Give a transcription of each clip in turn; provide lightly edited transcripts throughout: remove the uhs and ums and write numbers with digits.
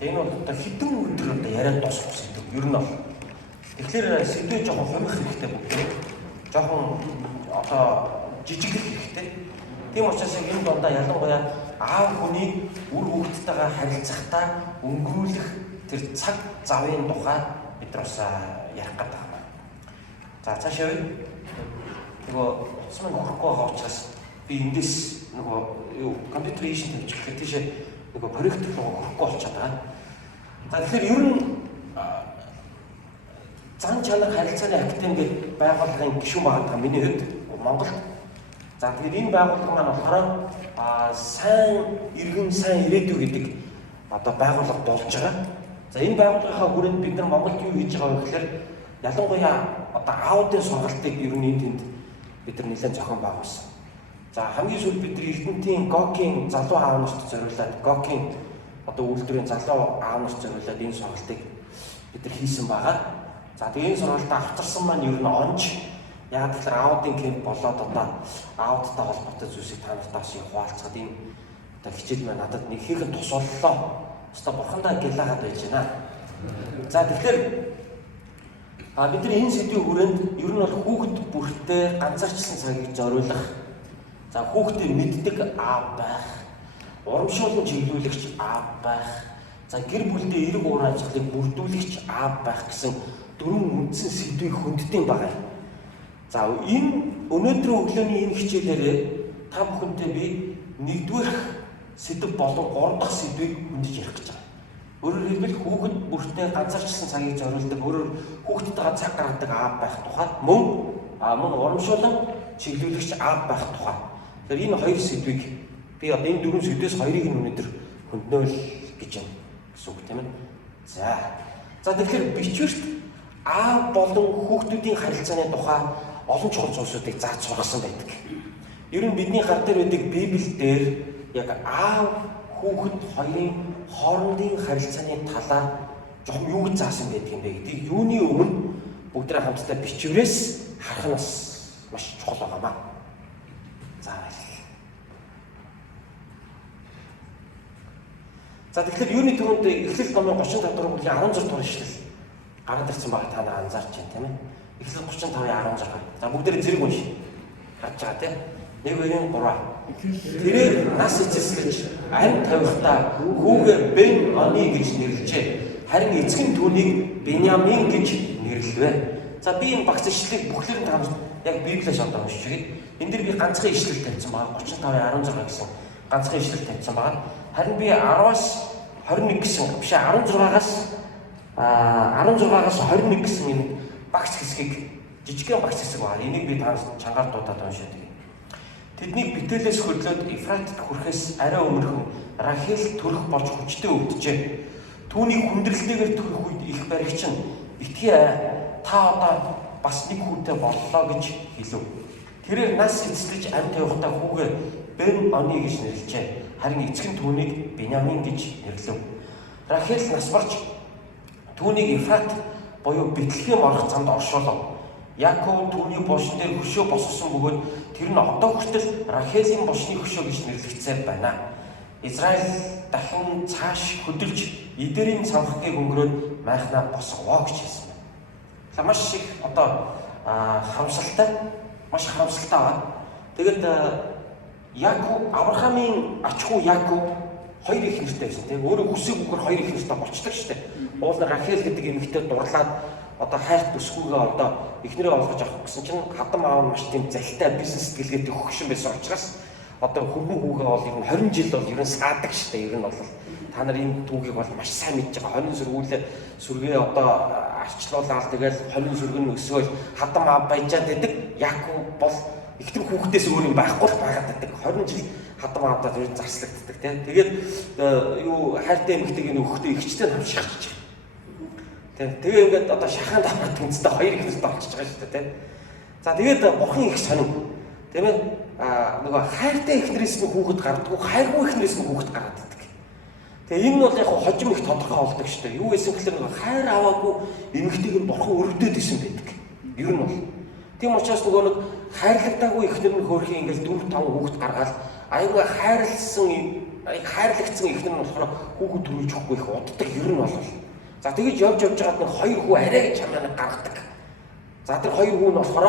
Энэ бол одоо хэдэн өдөр одоо яриад дуусах сэдв. Ер нь бол. Тэгэхээр сэдвээ жоохон хумих хэрэгтэй бүгдээ. Жоохон одоо жижиглэх хэрэгтэй. Тийм учраас энэ дундаа ялангуяа аав хүний үр хүүхдтэйгээ харилцахдаа өнгөрүүлэх тэр цаг завын тухай бид бас ярих гэдэг байна. За цаашаа нөгөө уцман хөрөхгүй байгаа учраас би эндээс нөгөө юу компьютер хийшин тавьчих гэхэд тийшээ нөгөө проектор руу хөрөхгүй болчиход байгаа. За тэгэхээр ер нь зан чанар харилцааны академи гэдэг байгууллагын гишүүн байгаа миний хувьд Монголд. За тэгээд энэ байгууллага маань болохоор сайн иргэн сайн ирээдүй гэдэг одоо байгууллага болж байгаа. За энэ байгууллагынхаа хүрээнд бид нар Монголд юу хийж байгаа вэ гэхээр ялангуяа одоо аудио сургалтыг ер нь энд бид нар нэлээд зохион байгуулсан. За хамгийн сүүлд бид нар Эрдэнэтийн Гокийн залуу аав нарт зориулаад Гокийн одоо үйлдвэрийн залуу аав нарт зориулаад энэ сургалтыг бид нар хийсэн байгаа. За тэгээ энэ сургалтаа авчирсан маань ер нь онж яг тэгэхээр аудийн кемп болоод одоо аудтай холбоотой зүйлсийг та нартай бас хуваалцахад энэ одоо хичээл маань надад нэг хийхэн тус боллоо. Өстой бурхандаа гэлаагаад байж байна. За тэгэхээр бидний энэ сэдвийн хүрээнд ер нь бол хүүхэд бүртээ ганцаарчсан цагийг зориулах. За хүүхдээ мэддэг аав байх, урамшуулан чиглүүлэгч аав байх, за гэр бүлдээ эрг уур ажиллагааг бүрдүүлэгч аав байх гэсэн дөрвөн үндсэн сэдвийг хүнддэм байгаа. За энэ өнөөдрийн өглөөний энэ хичээлээр та бүхэнтэй би нэгдүгээр сэдв болон гурав дахь сэдвийг хөндөж ярих гэж байгаа. Өөрөөр хэлбэл хүүхэд бүртээ ганцаарчсан цагийг зориулдаг, өөрөөр хүүхдтэйгээ цаг гаргадаг аав байх тухай, мөн урамшуулан чиглүүлэгч аав байх тухай. Тэгэхээр энэ хоёр сэдвийг би одоо энэ дөрвөн сэдвээс хоёрыг нь өнөөдөр хөндөөл гэж байна гэсэн үг тийм ээ. За тэгэхээр бичвэрт аав болон хүүхдүүдийн харилцааны тухай олон чухал зүйлсүүдийг зааж сургасан байдаг. Ер нь бидний гар дээр байдаг Библиэлд яг аав хүүхэд хоёрын хоорондын харилцааны талаар жоохон юу гэж заасан байдаг юм бэ гэдгийг юуны өмнө бүгдээ хамтдаа бичвэрээс харах нь бас маш чухал байгаамаа. За тэгэхээр юуны түрүүнд Эхлэл номын 35 дугаар бүлгийн 16 дугаар ишлэл гараад ирсэн байгаа та нараа анзаарч байна тийм ээ. Эхлэл 35:16. За бүгдээ зэрэг уншия. Харж байгаа тийм. 1 2 3. Тэрээр нас эцэслэж амь тавихтаа хүүгээ Бен Они гэж нэрлэжээ. Харин эцэг нь түүнийг Беньямин гэж нэрлэвэ. За би энэ багц ишлэлийг бүхлээр нь таамаг яг Библиэс одоо уншиж байгаа. Энд дээр би ганцхан ишлэл тавьсан байгаа. 35:16 гэсэн ганцхан ишлэл тавьсан байгаа. Харин би 10-аас 21 гэсэн биш 16-аас 21 гэсэн энэ багц хэсгийг жижигхэн багц хэсэг байна. Энийг би та чангаар дуудаад уншаад байна. Тэднийг битээлээс хөдлөөд Ефратад хүрэхээс арай өмнөхөн Рахел төрөх болж хүчтэй өвдөжээ. Түүнийг хүндрэлтэйгээр төрөх үед их баригч нь битгий та одоо бас нэг хүүтэй боллоо гэж хэлв. Тэрээр нас эцэслэж амь тавихтаа хүүгээ Бен Они гэж нэрлэжээ. Харин эцэг нь түүнийг Беньямин гэж нэрлэв. Рахел нас барж түүнийг Ефрат буюу Бэтлехэм орох замд оршуулв. Яков түүний бошин дээр хөшөө босгосон бөгөөд тэр нь одоо хүртэл Рахелийн бошны хөшөө гэж нэрлэгдсээр байна. Израиль дахин цааш хөдөлж эдэрийн цамхгийг өнгөрөөд майхнаа босгоо гэж хэлсэн байна. Маш их одоо маш харамсалтай байна. Тэгээд Яков Авраамийн ач хүү Яков хоёр их нэртэй байсан тийм. Өөрөө хүсээгээр хоёр их нэртэй болчихлоо шүү дээ. Уул Рахел гэдэг эмэгтэй дурлаад одоо хайрт бүсгүйгээ одоо эхнэрээ олгож авах гэсэн чинь хадам аав нь маш тийм залтай бизнес сэтгэлгээтэй хөгшин байсан учраас одоо хөргөн хүүгээ бол ер нь 20 жил бол ер нь саадаг шүү дээ. Ер нь бол та нар энэ түүхийг бол маш сайн мэдж байгаа. Хонин сүргээ одоо арчлуулаад тэгэл хонин сүргэн өсөөл хадам аав баяжаад байдаг. Яков бол ихтер хүүхдээс өөр юм байхгүй л байгаад байдаг. 20 жил хадам аавдаа зөв зарслагддаг тийм. Тэгээд юу хайртай эмэгтэйг нөхөдөө ихчтэй хамшигч. Тэгээ ингээд одоо шахаанд аваад үнэстэй хоёр их нэртэй болчихж байгаа шүү дээ тийм. За тэгээд бурхан их сонин. Тийм ээ нөгөө хайртай ихнэрээс нь хүүхэд гардаггүй, хайргүй ихнэрээс нь хүүхэд гараад байдаг. Тэгээ энэ нь бол яг хожим их тодорхой болдог шүү дээ. Юу гэсэн гэхээр нөгөө хайр аваагүй эмэгтэйг нь бурхан өргөдөд исэн байдаг. Ер нь бол. Тийм учраас нөгөө нэг хайрлагдаагүй эхнэр нь хөөрхий ингээл 4-5 хүүхэд гаргаад аюулгүй хайрлагдсан эхнэр нь болохоор хүүхэд төрүүлж өгөхгүй их уддаг ер нь бол. За тэгэж явж байгаад нэг 2 хүү арай гэж хамаа гаргадаг. За тэр 2 хүү нь болохоор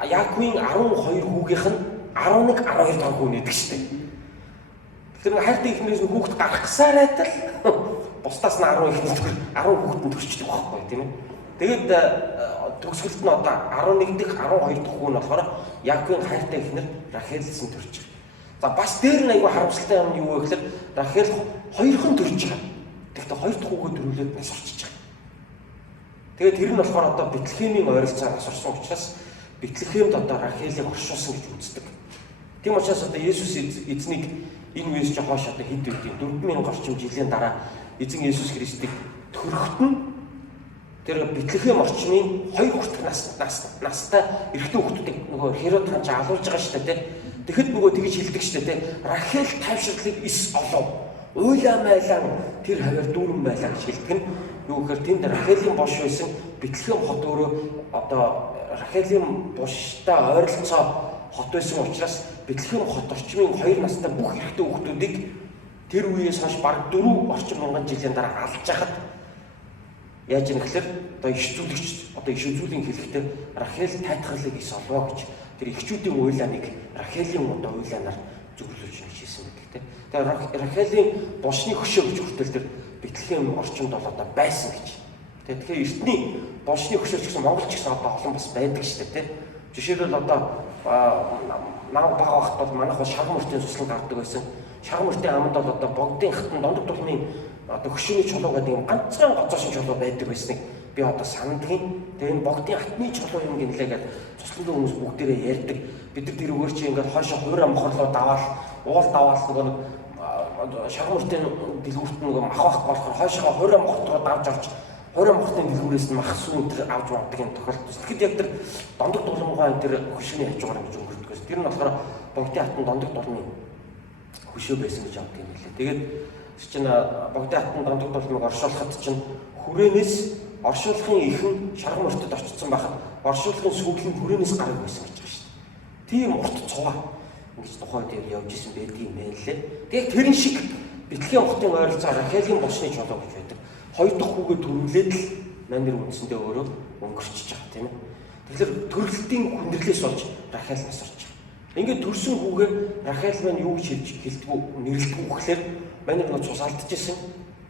Яаковын 12 хүүгийнх нь 11, 12 дахь хүү нэдэг штеп. Тэр хайртай эхнэрээс нь хүүхэд гарах гэсээр байтал бусдаас нь 10 ихнэр 10 хүүхэд нь төрчихдөг байхгүй тийм ээ. Тэгээд төгсгөлт нь одоо 11 дэх 12 дахь хүү нь болохоор Яаковын хайртай эхнэр Рахелсэн төрчих. За бас дээр нь айгүй харамсалтай юм юу вэ гэхээр Рахел 2хан төрж байгаа. Тэгэхдээ 2 дахь хүүгээ төрүүлээд нас орчиж байгаа. Тэгээд тэр нь болохоор одоо Бэтлехемийн ойролцоогоор нас орсон учраас Бэтлехемд одоо Рахелийг оршуулсан гэж үздэг. Тийм учраас одоо Есүс эзнийг энэ үеэс ч хойш одоо хэд үеийн 4000 орчим жилийн дараа эзэн Есүс Христийг төрөхт нь тэр Бэтлехем орчмын 2 хүртэх настай эрэгтэй хүүхдүүдийг нөгөө Херод хаан ч алуулж байгаа шүү дээ. Тэгэхэд нөгөө тэгж хэлдэг шүү дээ. Рахел тайвширлыг эс олов. Уйлаа майлаа тэр хавар дүүрэн байлаа гэж хэлдэг нь юу гэхээр тэнд Рахелийн бош байсан Бэтлехем хот өөрөө одоо Рахелийн боштой ойролцоо хот байсан учраас Бэтлехем хот орчмын 2 настай бүх эрэгтэй хүүхдүүдийг тэр үеэс хойш бараг 4 орчим мянган жилийн дараа алж яхад яаж юм гэхээр одоо иш үзүүлгийн хэлэхдээ Рахел тайтгарлыг ис олвоо гэж тэр эхчүүдийн уйлааныг Рахелийн одоо уйлаанаар зөвлөж хэлсэн байдаг тийм. Тэгэхээр Рахелийн бошны хөшөө гэж хүртэл тэр Бэтлехем орчимд бол одоо байсан гэж. Тэгэхээр эртний бошны хөшөө ч гэсэн Монгол ч гэсэн одоо олон бас байдаг шүү дээ тийм. Жишээлбэл одоо нав баг багт бол манайх шарган мөртийн суслан гардаг байсан. Шарган мөртийн аманд бол одоо богдын хатан дондор тулмын одоо хөшөөний чулуу гэдэг юм ганцхан гоцоосын чулуу байдаг байсныг би одоо сандгийн. Тэгээ энэ богдын хатны чулуу юм гинлээгээд цуслан хүмүүс бүгдээрээ ярьдаг. Бид нар тэрүүгээр чи ингээд хойшоо хуурай мохорлоо даваал, уул даваал нөгөө шарган мөртийн дэлгүүрт нөгөө мах байх болохоор хойшоо хуурай мохорт руу давж орж хуурай мохортын дэлгүүрээс нь мах сүүн тэр авч явдаг юм тохиолдол. Тэгэхэд яг тэр дондор тулмгаа энэ тэр хөшөөний хажуугаар ингэж өнгөрдөг. Тэр нь болохоор богдын хатан дондор тулмын хөшөө байсан гэж авдаг юм лээ. Тэгээд чинь богдын хатан дондор тулмыг оршуулахад чинь хүрээнээс оршуулгын ихэн шарган мөртөд очсон байхад оршуулгын сүүлийн хүрээнээс гараг байсан гэж байна шүү дээ. Тийм урт цуваа ингэж тухайн дээр явж исэн байдгийн мэлээ. Тэгээд тэрэн шиг Бэтлехем хотын ойролцоо Рахелийн босны чулуу гэж байдаг. 2 дахь хүүгээ төрүүлээд л манер үндсэндээ өөрөө өнгөрчихөж байгаа тийм ээ. Тэгэхээр төрөлтийн хүндрэлээс болж Рахел нас орж байгаа. Ингээд төрсөн хүүгээ Рахел маань юу гэж хэлдэггүй нэрлэдэггүй гэхээр манер нөө цус алдчихсан.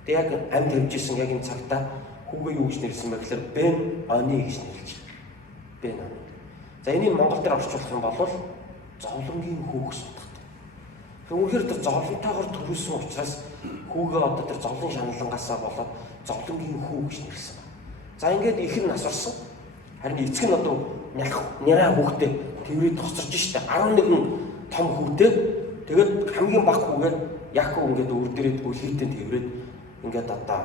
Тэг яг амьд тавьж исэн яг энэ цагтаа хүүгээ юу гэж нэрлсэн бэ гэхээр Бен Они гэж нэрлэж байна. Бен Они. За энийг Монгол дээр орчуулах юм бол зовлонгийн хүү гэж боддог. Үүгээр тэр зовлонтойгоор төрүүлсэн учраас хүүгээ одоо тэр зовлон шаналангаасаа болоод зовлонгийн хүү гэж нэрлсэн. За ингээд их нь нас орсон. Харин эцэг нь одоо няраа хүүхдээ тэврээд хоцорж штэ 11 том хүүтэй. Тэгээд хамгийн бага хүүгээ Яаков ингээд өөр дээрээ үлхийтэй тэврээд ингээд одоо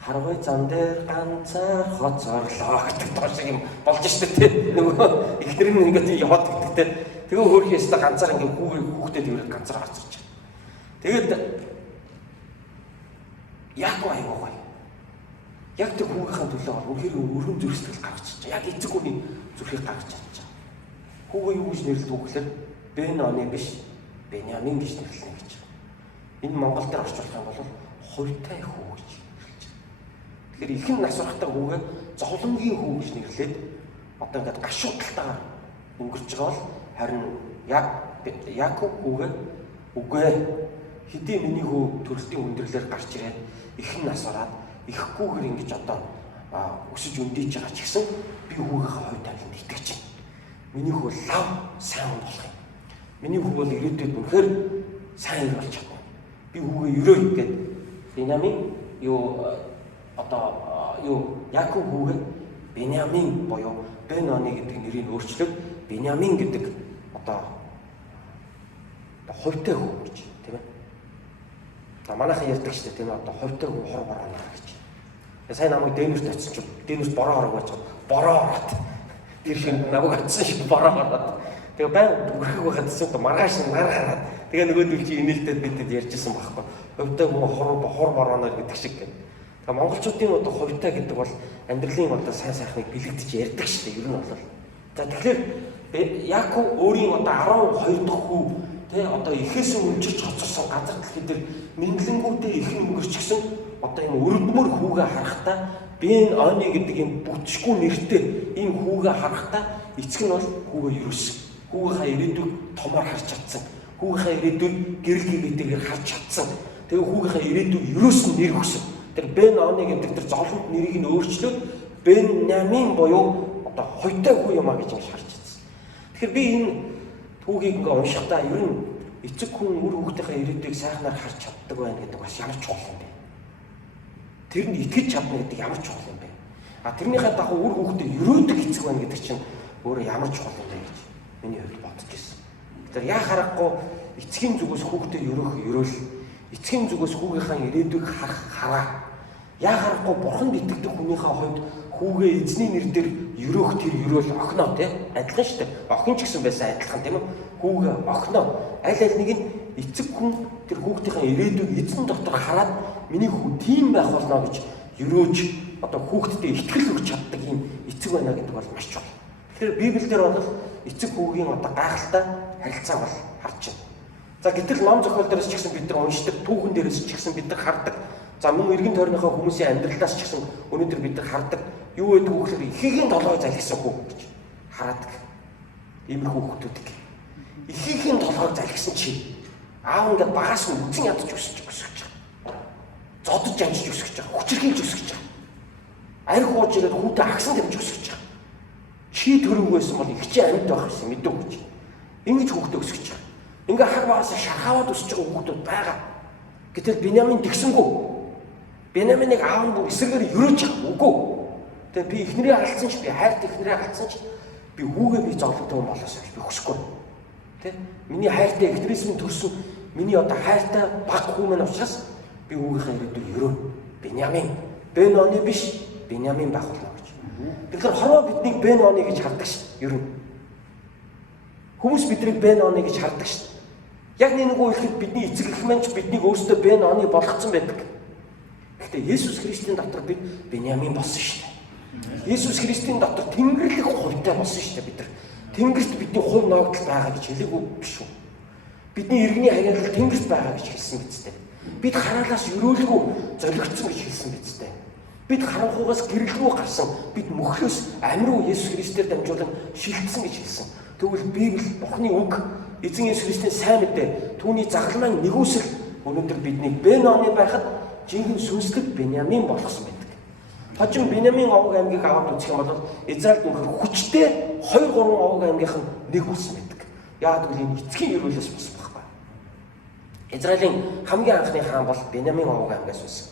харгой зам дээр ганцаар хоцорлоо гэдэг тоо шиг юм болж штэ тий. Нөгөө ихнэр нь ингээд яваад гэдэгтэй. Тэгээ хөөрхөөс та ганцаар ингээд хүүхдээ тэврээд ганцаар гарцарч байна. Тэгээд Яаков аягаа гоё. Яг тэр хүүгийнхаа төлөө үнэхээр өргөн зөрсгөл гаргаж чаа. Яг эцэг хүний зүрхийг гаргаж чадчих. Хүүгээ юу гэж нэрлэдэг вэ гэхээр Бен Они биш, Беньямин гэж нэрлэнэ гэж. Энэ Монгол дээр орчуулах юм бол хувьтай хүү гэж нэрлэж байна. Тэгэхээр ихэнх нас урахтай хүүгээ зовлонгийн хүү гэж нэрлээд одоо ингээд гашуудталтайгаар өнгөрч байгаа бол харин Яаков хүүгээ үгүй хэдий миний хүү төрөлтийн хүндрэлээр гарч ирээд ихэнх нас ороод ихэхгүйгээр ингэж одоо өсөж өндийж байгаа ч гэсэн би хүүгийнхээ хувь тавиланд итгэж байна. Миний хүү лав сайн болох юм. Миний хүү бол ирээдүйд үнэхээр сайн ир болж чадна. Би хүүгээ өрөө гэдэг. Беньямин Яаков хүүгээ Беньямин боёо Бен Они гэдэг нэрийг өөрчлөөд Беньямин гэдэг одоо хувьтай хүү гэж тийм ээ. Манайхан ярьдаг шүү дээ тийм ээ одоо хувьтай хүү хор бороо гэж. Сайн намайг Дэнүрт очсон ч Дэнүрт бороо орох байж бороо ороод тэр шинэ намайг очсон шиг бороо ороод тэгээ баян бүрхэг байхад ч маргааш нар хараад тэгээ нөгөөдөл чи инээлтэд бидэд ярьжсэн байхгүй. Хувьтай хүү хор борооноор гэдэг шиг. Монголчуудын одоо хувьтай гэдэг бол амьдралын одоо сайн сайхныг бэлэгдэж ярьдаг шүү дээ. Ер нь бол. За тэгэхээр Яаков өөрийн одоо 12 дахь хүү тэ одоо ихээс өвчирч хоцорсон газар дэлхий дээр мэдлэнгүүдээ ихэн өнгөрч гисэн одоо энэ өрөвдмөр хүүгээ харахтаа Бен Они гэдэг юм бүтшгүй нэртэй ийм хүүгээ харахтаа эцэг нь бол хүүгээ юусэн. Хүүгийнхаа ирээдүйг томоор харж чадсан. Хүүгийнхаа ирээдүйг гэрэл хийгээтэйгээр харж чадсан. Тэгээ хүүгийнхаа ирээдүйг юусэн нэр өгсөн. Тэр Бен Они гэдэг тэр золонд нэрийг нь өөрчлөөд Беньямин буюу одоо хоёртой хүү юм а гэж ингэж харж чадсан. Тэгэхээр би энэ түүхийг ингээ уншихдаа ер нь эцэг хүн үр хүүхдийнхээ ирээдүйг сайхнаар харж чаддаг байна гэдэг бас ямар чухал юм бэ? Тэр нь итгэж чадна гэдэг ямар чухал юм бэ? А тэрнийхээ дагуу үр хүүхдэд өрөөдөг эцэг байна гэдэг чинь өөрөө ямар чухал юм бэ гэж миний хувьд бодож ирсэн. Тэгэхээр яа харахгүй эцгийн зүгээс хүүхдэд өрөөл, эцгийн зүгээс хүүгийнхаа ирээдүйг хараа. Яа харахгүй бурханд итгэдэг хүнийхээ хувьд хүүгээ эзний нэр дээр өрөөх тэр өрөөл охиноо тий адилхан шүү дээ. Охин ч гэсэн байсан адилхан тийм үү? Хүүгээ охиноо аль нэг нь эцэг хүн тэр хүүхдийнхээ ирээдүйг эзэн дотор хараад миний хүү тийм байх болно гэж өрөөж одоо хүүхдэд итгэл өгч чаддаг юм эцэг байна гэдэг бол маш чухал. Тэгэхээр Библиэлд бол эцэг хүүгийн одоо гайхалтай харилцаа бол харж байна. За гэтэл ном зохиол дээрээс ч гэсэн бид нар уншдаг, түүхэн дээрээс ч гэсэн бид нар хардаг. За мөн эргэн тойрныхоо хүмүүсийн амьдралаас ч гэсэн өнөөдөр бид нар хардаг. Юу гэдэг вэ гэхээр ихээгийн толгой залгисан хүү гэж хараадаг. Иймэрхүү хүүхдүүд. Ихээгийн толгой залгисан чи аав ингээд багаас нь үтэн ядаж өсөж байгаа. Зодож амжиж өсөж байгаа. Хүчрхийлж өсөж байгаа. Арх ууж ирээд хүүтэй агсан тавьж өсөж байгаа. Чи төрөв байсан бол их чи амьд байх гэсэн мэдээ өгч. Ингэж хүүхдээ өсөж байгаа. Ингээ хаг багаас шархаваад өсөж байгаа хүүхдүүд байгаа. Гэтэл Беньямин тэгсэнгүү. Беньяминыг аав нь бүр эсрэгээр өрөөж байгаа. Үгүй. Тэгээ би эхнэрээ алдсан ч би хайрт эхнэрээ алдсан ч би хүүгээ би зовлогтой юм болоосоо би хүсэхгүй. Тэ? Миний хайртай эхнэрээс минь төрсөн миний одоо хайртай баг хүү мань учраас би хүүгийнхээ ирээдүйг өрөө. Беньямин. Бен Они биш. Беньямин байх болно гэж. Тэгэхээр хорвоо биднийг Бен Они гэж хардаг ш. Ер нь. Хүмүүс биднийг Бен Они гэж хардаг ш. Яг нэг үе ихэд бидний эцэг эх маань ч биднийг өөрсдөө Бен Они болгоцсон байдаг. Гэхдээ Есүс Христийн дотор бид Беньямин болсон ш. Есүс Христийн дотор Тэнгэрлэг хувьтай болсон шүү дээ бид нар. Тэнгэрт бидний хувь ногдол байгаа гэж хэлээгүй биш үү? Бидний иргэний хариалал Тэнгэрт байгаа гэж хэлсэн биз дээ. Бид хараалаас өрөөлгүй золигдсон гэж хэлсэн биз дээ. Бид харанхугаас гэрэлгүй гарсан, бид мөхлөөс амь руу Есүс Христээр дамжуулан шилжсэн гэж хэлсэн. Тэгвэл Библи Бурхны үг эзэн Есүс Христийн сайн мэдээ түүний загалмайн нэгүсэл өнөөдөр бидний Бен Они байхад жинхэнэ сүнслэг Беньямин болгосон байна. Хожим Беньямин овог аймгийг аваад үзэх юм бол Израильд нөхөр хүчтэй 2-3 овог аймгийнхан нэг болсон байдаг. Яагаад гэвэл энэ эцгийн ерөөлөөс болсон байхгүй. Израилийн хамгийн анхны хаан бол Беньямин овог аймгаас байсан.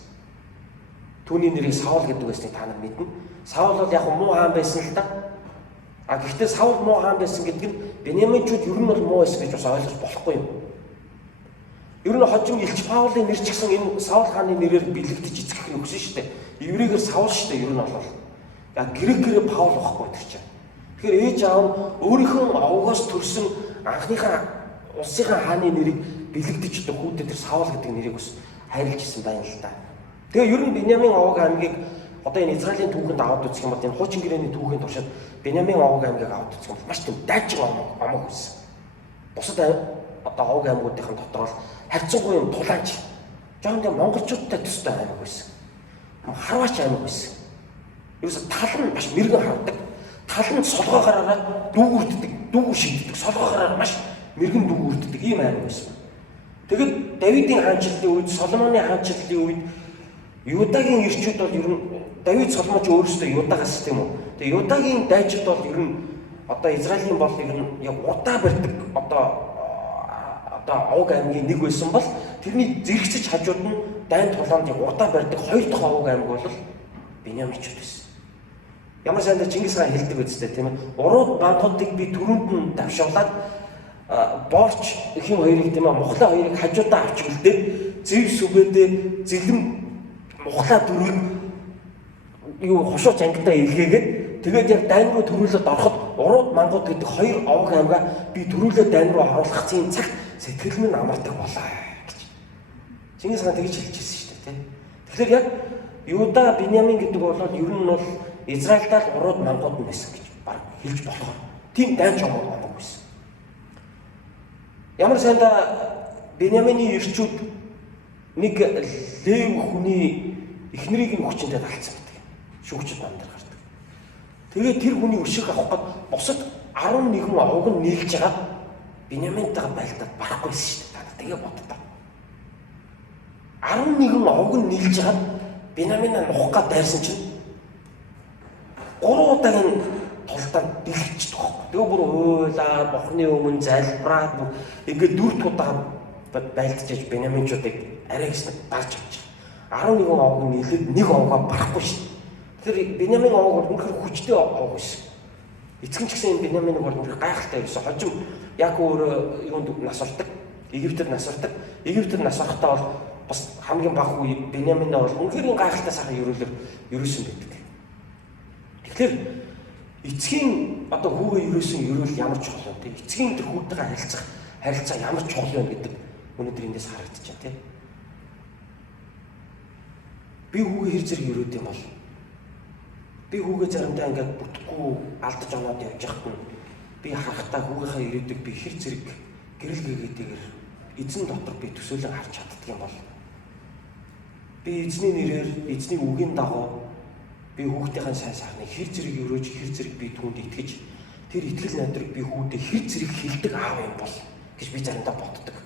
Түүний нэрийг Саул гэдэг байсныг та нар мэднэ. Саул бол яг муу хаан байсан л да. А гэхдээ Саул муу хаан байсан гэдэг нь Беньяминчууд ер нь бол муу байсан гэж бас ойлгож болохгүй юм. Ер нь хожим Илч Паулын нэр ч гэсэн энэ Саул хааны нэрээр бэлэгдэж эцгэх нь өгсөн шүү дээ. Еврейгээр Саул шүү дээ ер нь бол. Яг грекээр Паул байхгүй тэр чинь. Тэгэхээр ээж аав нь өөрийнхөө овгоос төрсөн анхныхаа улсынхаа хааны нэрийг бэлэгдэж өгөх хүүдэд тэр Саул гэдэг нэрийг ус хайрлаж исэн байна л да. Тэгээ ер нь Беньямин овог аймгийг одоо энэ Израилийн түүхэнд аваад үзэх юм бол энэ хуучин гэрээний түүхийн туршид Беньямин овог аймгийг аваад үзэх юм бол маш тийм дайчин омог байсан. Бусад одоо овог аймагуудын дотор бол хавцангуй юм тулаанч. Жохон тийм монголчуудтай төстэй аймаг байсан. Харваач аймаг байсан. Ерөөсө тал нь маш мэрэгэн хардаг. Тал нь солгоо гараараа дүүгүрддэг, дүүгүр шигддэг, солгоо гараараа маш мэрэгэн дүүгүрддэг ийм аймаг байсан. Тэгэд Давидын хаанчлалын үед, Соломоны хаанчлалын үед Юдагийн ирчүүд бол ер нь Давид Соломон ч өөрөөсөө Юдагаас тийм үү. Тэгээ Юдагийн дайчид бол ер нь одоо Израилийн бол ер нь яг удаа барьдаг одоо овог аймгийн нэг байсан бол тэрний зэрэгцэж хажууд нь дайн тулаанд яг удаа барьдаг хоёр дахь овог аймаг бол Беньяминчууд байсан. Ямар сайндаа Чингис хаан хэлдэг үстэй тийм ээ. Урууд бантуудыг би түрүүнд нь давшуулаад борч их юм хоёрыг тийм ээ мухлаа хоёрыг хажуудаа авч үлдээд зэв сүгээдээ зэлэм мухлаа дөрвийг юу хошууч ангидаа илгээгээд тэгээд яг дайн руу төрүүлээд ороход урууд мангууд гэдэг хоёр овог аймгаа би төрүүлээд дайн руу оруулах цэгийн цагт сэтгэл минь амардаг болоо гэж. Чингис хаан тэгж хэлчихсэн шүү дээ тийм. Тэгэхээр яг Юда Биньямин гэдэг бол ер нь бол Израильдаа л урууд мангууд байсан гэж баг хэлж болохоор. Тийм дайнч орууд мангууд байсан. Ямар сайндаа Биньямины ирчүүд нэг Лев хүний эхнэрийг нь хүчинтэй талцсан байдаг. Шүүгчд намдар гардаг. Тэгээд тэр хүний өшиг авах гээд бусад 11 овог нь нийлж байгаа Биньяминтайгаа байлдаад барахгүйсэн шүү дээ. Тэгээ боддоо. 11 овог нь нийлж байгаа Биньяминаа нухах гээд дайрсан чинь 3 удаагийн толдоод дэлгэчихдэг байхгүй. Тэгээ бүр уйлаа, бохны өмнө залбираад бүр ингээд 4 удаа байлдчихж Биньяминчуудыг арай гэснээр дарж авчих. 11 овог нь нийлээд нэг овогоо барахгүй шүү дээ. Тэр Биньямин овог бол үнэхээр хүчтэй овог байсан. Эцэг ч гэсэн энэ Биньяминыг бол үнэхээр гайхалтай байсан. Хожим яг өөр юунд нас ордог, Египтэд нас ордог. Египтэд нас орохдоо бол бас хамгийн бага үе Биньяминаа бол үнэхээр гайхалтай сайхан ерөөсөн байдаг. Тэгэхээр эцгийн одоо хүүгээ ерөөсөн ерөөл ямар чухал вэ? Эцгийн тэр хүүтэйгээ харилцаа ямар чухал вэ гэдэг өнөөдөр эндээс харагдаж байна, тийм. Би хүүгээ хэр зэрэг ерөөд юм бол би хүүгээ заримдаа ингээд бүтггүй алдаж оноод явж байхад нь би харахтаа хүүгийнхаа ирээдүйг би хэр зэрэг гэрэл гээгээтэйгээр эзэн дотор би төсөөлөн харж чаддаг юм бол би эзний нэрээр эзний үгийн дагуу би хүүхдийнхээ сайн сайхныг хэр зэрэг өрөөж хэр зэрэг би түүнд итгэж тэр итгэл найдрыг би хүүдэд хэр зэрэг хилдэг аав юм бол гэж би заримдаа боддог.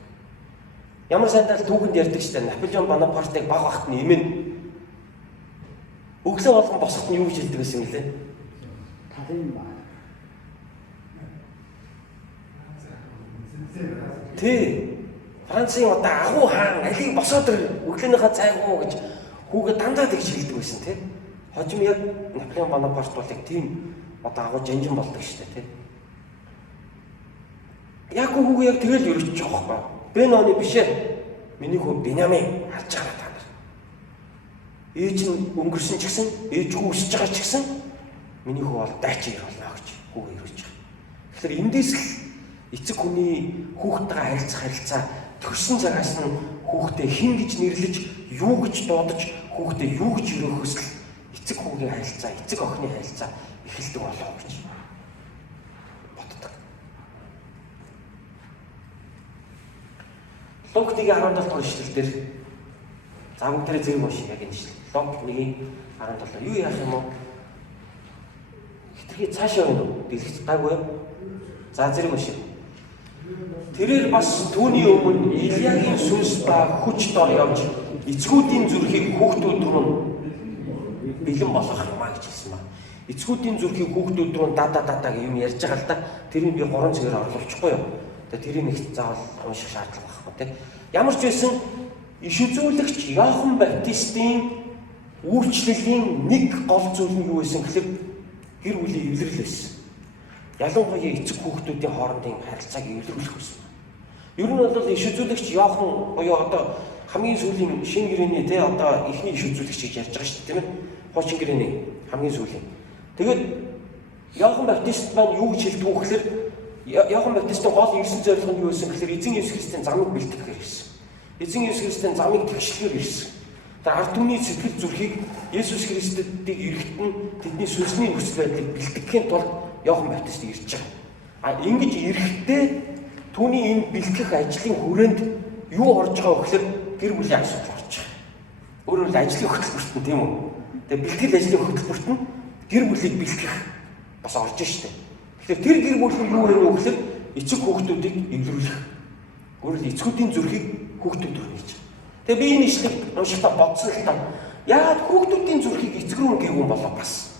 Ямар сайдаа түүхэнд ярьдаг шүү дээ. Наполеон Бонапартыг баг багт нь имэн өглөө болгон босоход нь юу гэж хэлдэг байсан юм лээ? Талын ба. Тэ. Францын одоо агуу хаан алийг босоод өглөөнийхөө цайгуу гэж хүүгээ дандаа тэгж хэлдэг байсан тийм. Хожим яг Наполеон Бонапарт бол яг тийм одоо агуу жанжин болдог шүү дээ тийм. Яг хүүгээ яг тэгэл өрөж байгаа байхгүй. Бэн оны биш ээ. Миний хүү Биньямин харж байгаа та нар. Ээж нь өнгөрсөн ч гэсэн, ээж хүү өсөж байгаа ч гэсэн миний хүү бол дайчин ир болно гэж хүүгээ өрөж байгаа. Тэгэхээр эндээс л эцэг хүний хүүхдтэйгээ харилцаа төрсөн цагаас нь хүүхдээ хэн гэж нэрлэж, юу гэж дуудаж, хүүхдээ юу гэж өрөөх хүсэл эцэг хүүгийн харилцаа, эцэг охины харилцаа эхэлдэг болоо гэж боддог. Лук 1:17 дахь ишлэлдэр завг дээр зэрэг уншиг яг энэ ишлэл. Лук 1:17 юу яах юм уу? Хитрхи цаашаа байна уу? Дэлгэц гайгүй. За зэрэг уншиг. Тэрээр бас түүний өмнө Илиягийн сүнс ба хүч дор явж эцгүүдийн зүрхийг хүүхдүүд рүү бэлэн болгох юм а гэж хэлсэн ба. Эцгүүдийн зүрхийг хүүхдүүд рүү даа юм ярьж байгаа л да. Тэрийг би 3 цэгээр оруулчихгүй юу. Тэгээ тэрийг нэг заавал унших шаардлага байхгүй тийм. Ямар ч байсан иш үзүүлэгч Иохан Баптистийн үйлчлэлийн нэг гол зүйл нь юу байсан гэхээр гэр бүлийн эвлэрэл байсан. Ялангуяа эцэг хүүхдүүдийн хоорондын харилцааг эвлэрүүлэх байсан. Ер нь бол иш үзүүлэгч Иохан буюу одоо хамгийн сүүлийн шинэ гэрээний те одоо ихний иш үзүүлэгч гэж ярьж байгаа шүү дээ тийм ээ. Хуучин гэрээний хамгийн сүүлийн. Тэгээд Иохан Баптист маань юу гэж хэлдэг вэ гэхээр Иохан Баптистийн гол ирсэн зорилго нь юу байсан гэхээр эзэн Есүс Христийн замыг бэлтгэхээр ирсэн. Эзэн Есүс Христийн замыг тэгшлэхээр ирсэн. Тэр ард түмний сэтгэл зүрхийг Есүс Христэд ирэхтэн тэдний сүнсний нөхцөл байдлыг бэлтгэхийн тулд Иохан Баптист ирж байгаа. А ингэж ирэхдээ түүний энэ бэлтгэх ажлын хүрээнд юу орж байгаа вэ гэхээр гэр бүлийн асуудал орж байгаа. Өөрөөр хэлбэл ажлын хөтөлбөрт нь тийм үү? Тэгээ бэлтгэл ажлын хөтөлбөрт нь гэр бүлийг бэлтгэх бас орж штэ. Тэгэхээр тэр гэр бүл юу вэ гэхээр эцэг хүүхдүүдийг эвлэрүүлэх. Өөрөөр хэлбэл эцгүүдийн зүрхийг хүүхдүүд рүү нээж. Тэгээ би энэ ишлэг уншихдаа бодсон л та. Яагаад хүүхдүүдийн зүрхийг эцэг рүү гээгүй болоо бас.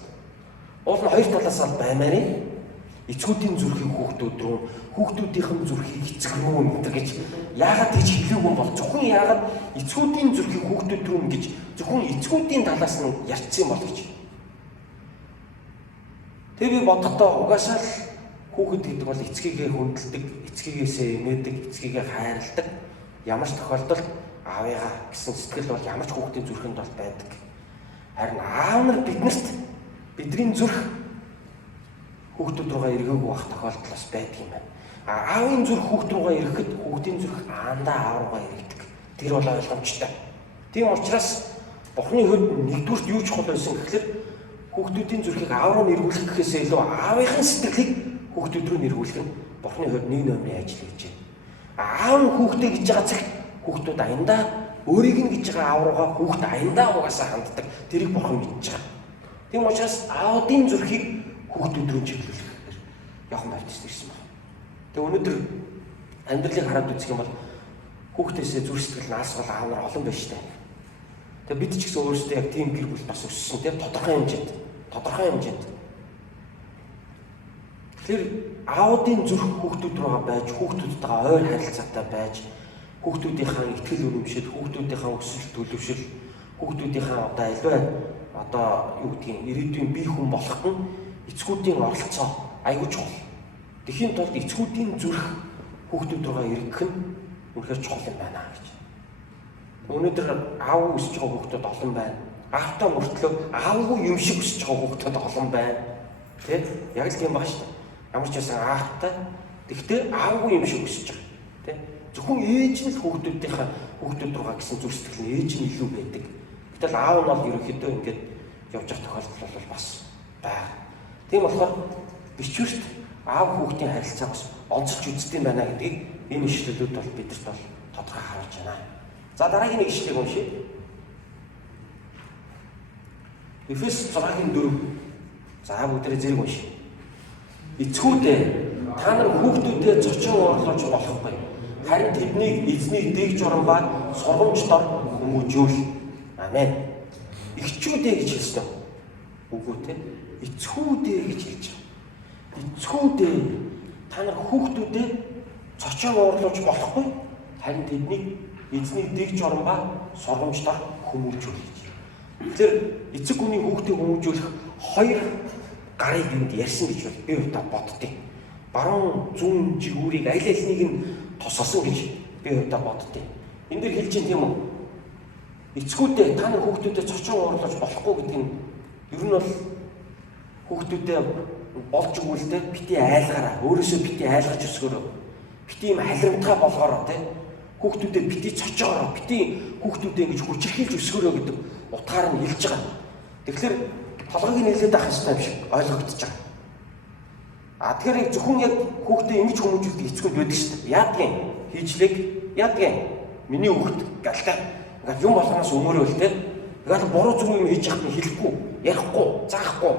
Уул нь хоёр талаас нь баймаар эцгүүдийн зүрхийг хүүхдүүд рүү, хүүхдүүдийн зүрхийг эцэг рүү гэдэг гэж яагаад гэж хэлээгүй юм бол зөвхөн яагаад эцгүүдийн зүрхийг хүүхдүүд рүү гэж зөвхөн эцгүүдийн талаас нь ярьцсан бол гэж. Тэгээ би бодохдоо угаасаа л хүүхэд гэдэг бол эцгийгээ хүндэлдэг, эцгийгээсээ инээдэг, эцгийгээ хайрладаг. Ямар ч тохиолдолд аавыгаа гэсэн сэтгэл бол ямар ч хүүхдийн зүрхэнд бол байдаг. Харин аав нар бидний зүрх хүүхдүүд рүүгээ эргээгүй байх тохиолдол бас байдаг юм байна. Аавын зүрх хүүхд рүүгээ ирэхэд хүүхдийн зүрх аандаа аав руугаа иргэдэг. Тэр бол ойлгомжтой. Тийм учраас Бурхны хувьд нэгдүгürt юу чухал байсан гэхээр хүүхдүүдийн зүрхийг аав руу нэрвүүлэх гэхээсээ илүү аавынхын сэтгэлийг хүүхдүүд рүү нэрвүүлэх нь Бурхны хувьд нэг номерын ажил гэж байна. Аав нь хүүхдээ гэж байгаа цагт хүүхдүүд аяндаа өөрийг нь гэж байгаа аав руугаа хүүхд аяндаа угаасаа ханддаг. Тэрийг Бурхан мэдж байгаа. Тийм учраас аавдын зүрхийг хүүхдүүд рүү чиглүүлэх гэхээр Иохан Баптист ирсэн байна. Тэгээ өнөөдөр амьдралыг хараад үзэх юм бол хүүхдээсээ зүрх сэтгэл наасгал аав нар олон байна шүү дээ. Тэгээ бид ч гэсэн өөрсдөө яг тийм гэр бүл бас өссөн тийм тодорхой хэмжээнд. Тэгэхээр аавдын зүрх хүүхдүүд рүү байж, хүүхдүүдтэйгээ ойр харилцаатай байж, хүүхдүүдийнхээ ихтгэл үнэмшил, хүүхдүүдийнхээ өсөлт төлөвшил, хүүхдүүдийнхээ аливаа юу гэдгийг ирээдүйн бие хүн болоход нь эцгүүдийн оролцоо аягүй чухал. Тэхийн тулд эцгүүдийн зүрх хүүхдүүд рүүгээ эргэх нь үнэхээр чухал юм байна гэж. Өнөөдөр аав өсөж байгаа хүүхдүүд олон байна. Аавтай мөртлөө аавгүй юм шиг өсөж байгаа хүүхдүүд олон байна. Тэ? Яг л тийм баг шүү дээ. Ямар ч байсан аавтай тэгтээ аавгүй юм шиг өсөж байгаа. Тэ? Зөвхөн ээж нь л хүүхдүүд руугаа гэсэн зүрх сэтгэл нь ээж нь илүү байдаг. Гэтэл аав нь бол ерөнхийдөө ингэж явж байгаа тохиолдол бол бас байна. Тийм болохоор бичвэрт аав хүүхдийн харилцаа бас онцолж үздэг юм байна гэдгийг энэ ишлэлүүд бол бидэрт бол тодорхой харуулж байна. За дараагийн нэг ишлэгийг уншъя. Эфес 6:4. За бүгдээрээ зэрэг уншъя. Эцгүүдээ та нар хүүхдүүдээ зочин орлож болохгүй. Харин тэднийг эзний дэг журам ба сургамждор хүмүүжүүл. Амен. Эхчүүдээ гэж хэлсэн. Үгүй те. Эцгүүдээ гэж хэлж байгаа. Эцгүүдээ та нар хүүхдүүдээ зочин орлож болохгүй. Харин тэднийг эзний дэг журам ба сургамждор хүмүүжүүл гэж. Тэгэхээр эцэг хүний хүүхдийг хүмүүжүүлэх хоёр гарыг юунд ярьсан гэж би өөртөө боддیں۔ Баруун зүүн жигүүрийг аль алийг нь тусгасан гэж би өөртөө боддیں۔ Энд дэр хэлж юм тийм үү? Эцгүүдээ та нар хүүхдүүдэд зочин уурлаж болохгүй гэдэг нь ер нь бол хүүхдүүдэд болж өгүүлдэ бити айлгаараа өөрөөсөө бити айлгаж өсгөрөө. Бити юм халирамтгай болгоороо тийм хүүхдүүдэд бити цочоороо бити хүүхдүүдэд ингэж хүчрхийлж өсгөрөө гэдэг утгаар нь хэлж байгаа. Тэгэхээр толгойг нэлээд авах хэрэгтэй юм шиг ойлгогдож байгаа. Тэгэхээр зөвхөн яг хүүхдээ ингэж хүмүүжүүлдэг эцгүүд байдаг шүү дээ. Яадгийн хийжлэг яадгийн миний хүүхд галтай ингээд юм болгоноос өмөрөөл те. Ингээд буруу зүг юм хийж яхад нь хэлэхгүй, ярихгүй, заахгүй,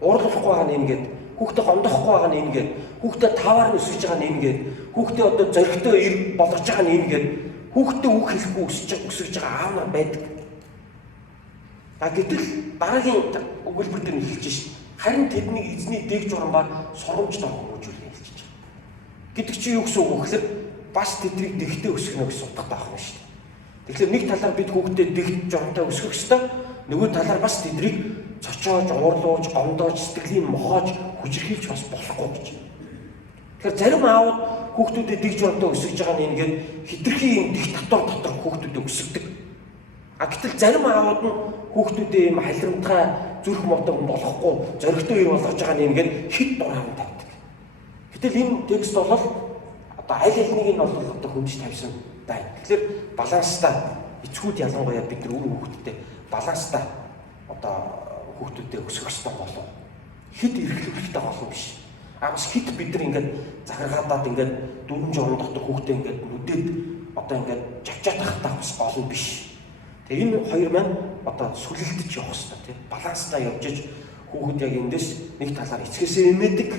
уурлахгүй байгаа нь ингээд хүүхдээ гомдохгүй байгаа нь ингээд хүүхдээ таваар нь өсөж байгаа нь ингээд хүүхдээ одоо зоригтой болгож байгаа нь ингээд хүүхдээ үг хэлэхгүй өсөж байгаа аав нар байдаг. Гэтэл дараагийн өгүүлбэр дээр хэлж шээ. Харин тэднийг эзний дэг журам ба сургамждор хүмүүжүүлэх хэлж байгаа. Гэдэг чинь юу гэсэн үг вэ гэхээр бас тэднийг дэгтээ өсгөнө гэсэн утгатай байна шүү дээ. Тэгэхээр нэг талаар бид хүүхдээ дэг журамтай өсгөх ёстой. Нөгөө талаар бас тэднийг цочоож, уурлуулж, гомдоож, сэтгэлийн мохоож, хүчрхийлж бас болохгүй гэж. Тэгэхээр зарим аавууд хүүхдүүдэд дэг журамтай өсгөж байгаа нь ингээд хитрхи юм дэх дотор хүүхдүүдэд өсгдөг. Гэтэл зарим аавууд нь хүүхдүүдээ юм халирамтгай зүрх модон болохгүй зоригтой юм болгож байгаа нь ингээд хит дурааран тавьдаг. Гэтэл энэ текст бол одоо аль алиныг нь бол одоо хүмж тавьсан байна. Тэгэхээр баланстай эцгүүд ялангуяа бид нар үр хүүхдтэй баланстай одоо хүүхдүүдэд өсгөх ёстой болов. Хит эрхлүүлэхтэй болов биш. Бас хит бид нар ингээд захиргаадаад ингээд 4 дотор хүүхдээ ингээд нүдэд одоо ингээд жавчаад тахтаа бас гол нь биш. Тэгээ энэ хоёр маань одоо сүлэлдэж явах хэрэгтэй тийм баланстай явж иж хүүхэд яг эндээс нэг талаар эцгээсээ эмээдэг,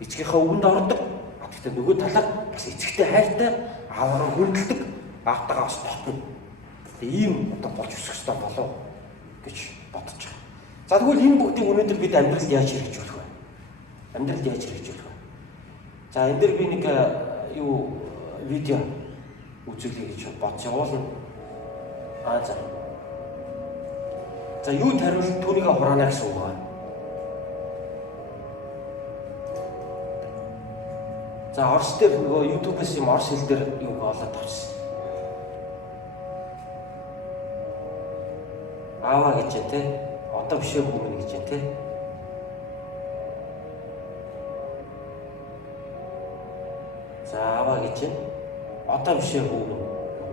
эцгийнхаа үгэнд ордог. Гэхдээ нөгөө талаар бас эцэгтэй хайртай, ааваараа хүндэлдэг, аавтайгаа бас дотно. Тэгээ ийм одоо болж өсөх хэрэгтэй болов гэж бодож байгаа. За тэгвэл энэ бүгдийг өнөөдөр бид амьдралд яаж хэрэгжүүлэх вэ? Амьдралд яаж хэрэгжүүлэх вэ? За энэ дээр би нэг видео үзүүлэе гэж бодож явуулна. За юу тариул түүнийг хураана гэсэн үг байна. За орс дээр нөгөө YouTube-ээс юм орс хэл дээр юу олоод авчихсан. Аава гэж те. Одоо бишээ хүмүүн гэж те. За аава гэж одоо бишээ хүмүүн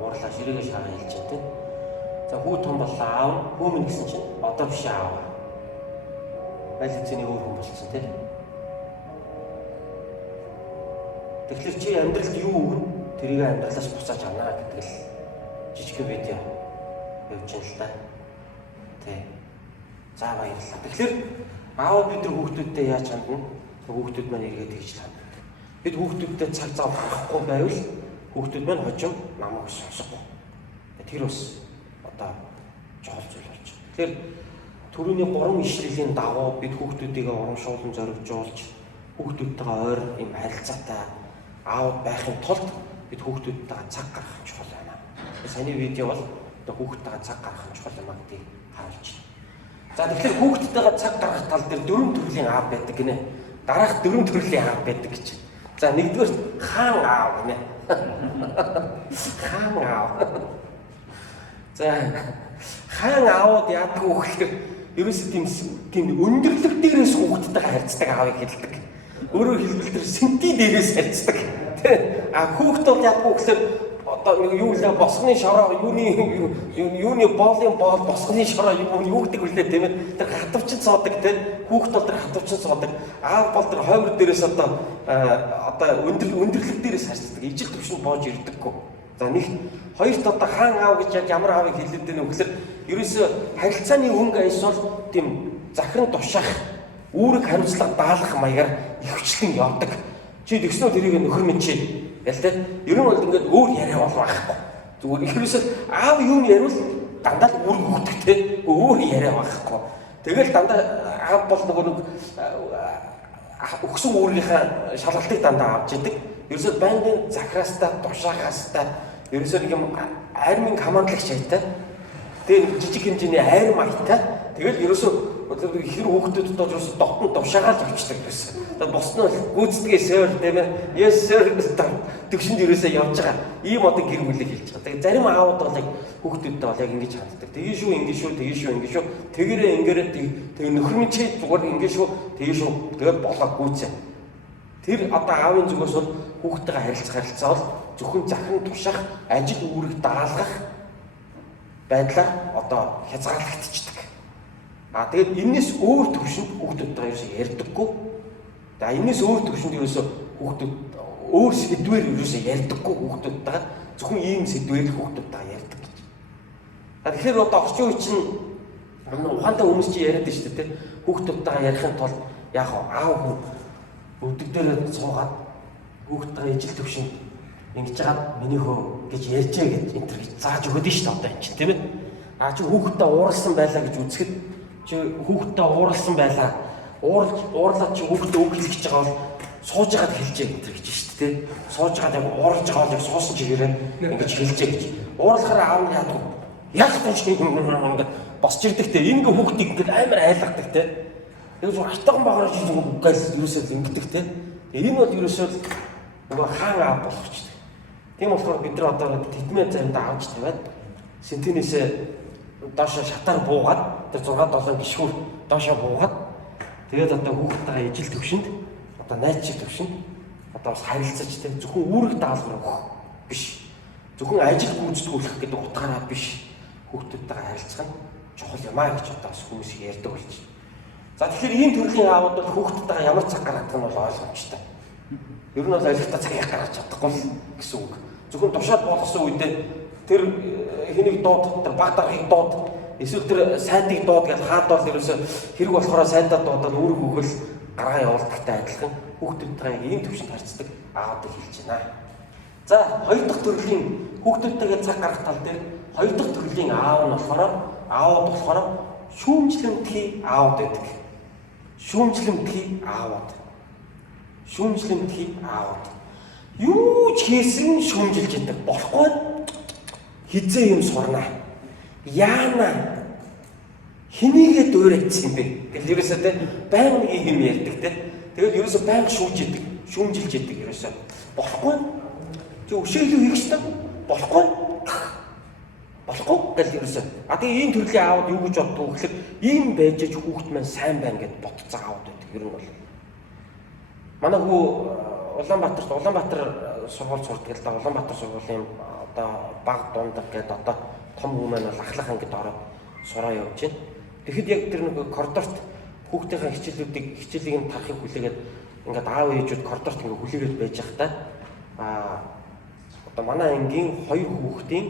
уурлаа ширээгээ шаа хэлж те. За хүү том боллоо аав хүү минь гэсэн чинь одоо биш аав. Аль хэзээний өөр хүн болсон тийм. Тэгэхээр чи амьдралд юу өгнө тэрийг амьдралаас буцааж авна гэдэг л жижиг видео явж байна л да. Тэ. За баярлалаа. Тэгэхээр аав бид нар хүүхдүүдтэй яаж хандна? Хүүхдүүд маань эргээд тэгж хандна. Бид хүүхдүүдтэй цаг зав гаргахгүй байвал хүүхдүүд маань хожим намайг сонсохгүй. Тэр бас одоо чухал зүйл болж байна. Тэгэхээр түрүүний 3 ишлэлийн дагуу бид хүүхдүүдийг урамшуулан зоригжуулж хүүхдүүдтэйгээ ойр юм харилцаатай аав байхын тулд бид хүүхдүүдтэйгээ цаг гаргах чухал байна. Саний видео бол одоо хүүхдтэйгээ цаг гаргах чухал юм а гэдгийг харуулж байна. За тэгэхээр хүүхдтэйгээ цаг гаргах тал дээр 4 төрлийн аав байдаг гинэ. Дараах 4 төрлийн аав байдаг гэж. За нэгдүгээр хаан аав гинэ. Хаан аав. За хаан аауд яадаг вэ гэхээр ерөөсөө тийм өндөрлөг дээрээс хүүхдтэйгээ харьцдаг аавыг хэлдэг. Өөрөөр хэлбэл тэр сэнти дээрээс харьцдаг. А хүүхд бол яадаг вэ гэхээр одоо юу л босгоны шороо юуны боолын боол босгоны шороо юу гэдэг үлээ тийм ээ. Тэр хатвчин суудаг тийм хүүхд бол тэр хатвчин суудаг. Аав бол тэр хоймор дээрээс одоо өндөрлөг дээрээс харьцдаг. Ижил төвшөнд боож ирдэггүй. За нэг хоёрт одоо хаан аав гэж яг ямар аавыг хэлээд байна вэ гэхээр ерөөсөө харилцааны өнгө аяс бол тийм захиран тушаах үүрэг хариуцлага даалгах маягаар ихвчлэн явдаг. Чи тэгснөө тэрийг нөхөр минь чи ял тэ ер нь бол ингээд өөр яриа бол байхгүй. Зүгээр ерөөсөө аав юу яриул дандаа л үүрэг өгдөг те өөр яриа байхгүй. Тэгэл дандаа аав бол нэг өгсөн үүргийнхаа шалгалтыг дандаа авч идэг. Ерөөсөө байнгын захираастай тушаахаастай ерөөсөө нэг юм айрмын командлагч хайтай. Тэгээ жижиг хэмжээний айр маятай. Тэгэл ерөөсөө хэр хүүхдүүд одоо ерөөсөө дотн тушаагаал явчихдаг гэсэн. Тэгээд босноо гүйцэтгэе сэр тийм ээ. Yes sir төгшөнд ерөөсөө явж байгаа. Ийм одоо гэр бүлийг хэлж байгаа. Тэгээд зарим аауд бол яг хүүхдүүдтэй бол яг ингэж ханддаг. Тэгээ шүү, ингэ шүү. Тэгэрээ ингэрээ тэг нөхөр минь чи зүгээр ингэ шүү, тэгээ шүү. Тэгээд болоо гүйцээ. Тэр одоо аавын зүгээс бол хүүхдтэйгээ харилцаа бол зөвхөн захиран тушаах, ажил үүрэг даалгах байдлаар одоо хязгаарлагдчихдаг. Тэгээд энэс өөр төвшөнд хүүхдүүдтэйгээ ерөөсөө ярьдаггүй. За энэс өөр төвшөнд ерөөсөө хүүхдүүд өөр сэдвээр ерөөсөө ярьдаггүй хүүхдүүдтэйгээ зөвхөн ийм сэдвээр хүүхдүүдтэйгээ ярьдаг гэж. Тэгэхээр одоо орчин үеийн чинь ухаантай хүмүүс чи яриад шүү дээ, хүүхдүүдтэйгээ ярихын тулд яг аав хүн өдөг дээр суугаад хүүхдтэйгээ ижил төвшөнд ингэж жаад миний хөө гэж ярьжээ гэж энэ төр зааж өгöd нь шүү дээ одоо энэ чинь тийм ээ. Чи хүүхдтэй ууралсан байлаа гэж үзэхэд чи хүүхдтэй ууралсан байлаа. Уурлаад чи хүүхдтэй үг хэлж байгаа бол сууж байгаад хэлжээ гэж шүү дээ. Сууж байгаад яг уурж байгаа бол яг суусан чигээрээ ингэж хэлжээ гэж. Уурлахаар аав нь яадаг. Яг ч ингэ босч ирдэг те. Ингээ хүүхдийг ингэ амар айлгадаг те. Тэгээс хатган багаар жиж үгээл ерөөсөө ингэдэг те. Энэ бол ерөөсөө нөгөө хаан аав болгочихдаг. Тийм болохоор бид нар одоо тэтмээ заримдаа авч тавиад сентинээсээ доошо шатаар буугаад тэр 6-7 гишүүр доошо буугаад тэгээд одоо хүүхдтэйгээ ижил төвшөнд одоо найзчиг төвшөнд одоо бас харилцаж тийм зөвхөн үүрэг даалгавар өгөх биш. Зөвхөн ажил гүйцэтгүүлэх гэдэг утгаараа биш. Хүүхдүүдтэйгээ харилцах нь чухал юм аа гэж одоо бас хүмүүс ярьдаг болж байна. За тэгэхээр ийм төрлийн аавууд бол хүүхдтэйгээ ямар цаг гаргадаг нь бол ойлгомжтой. Ер нь бол олигтой цагийг гаргаж чадахгүй гэсэн үг. Зөвхөн тушаад болгосон үедээ тэр хэнийг дууд, тэр баг дарахыг дууд, эсвэл тэр сайдыг дууд гэж хаадвал ерөөсө хэрэг болохоор сайдаа дуудаад үүрэг өгөл гаргаа явуулдагтай адилхан хүүхдүүдтэйгээ ийм төвшөнд харьцдаг аавдаг хэлж байна. За хоёр дахь төрлийн хүүхдүүдтэйгээ цаг гаргах тал дээр хоёр дахь төрлийн аав нь болохоор шүүмжлэмтгий аавд байдаг. Шүүмжлэмтгий аавд. Юу ч хийсэн шүүмжилж яддаг. Болохгүй хизээ юм сурнаа. Яана хинийгээ дуурайцсан бэ. Тэгэл ерөөсөө тэ баян нэг юм ярьдаг тэ. Тэгэл ерөөсөө баян шүүмжилж яддаг ерөөсөө. Болохгүй. Чи өшөөлөө хийх ёстой. Болохгүй гэл ерөөсөө. Тэгээ ийм төрлийн аауд юу гэж боддог вэ гэхээр ийм байж ч хүүхэд маань сайн байна гэд ботцоо аауд байдаг. Ер нь бол манай хүү Улаанбаатар сургууль сурдаг л да. Улаанбаатар сургуулийн одоо баг дундаг гэдэг одоо том хүү маань бол ахлах ангид ороод сураа явж байна. Тэгэхэд яг тэр нэг коридорт хүүхдийнхээ хичээлийг нь тарахыг хүлээгээд ингээд аав ээжүүд коридорт ингээд хүлээгээд байж байхдаа одоо манай ангийн 2 хүүхдийн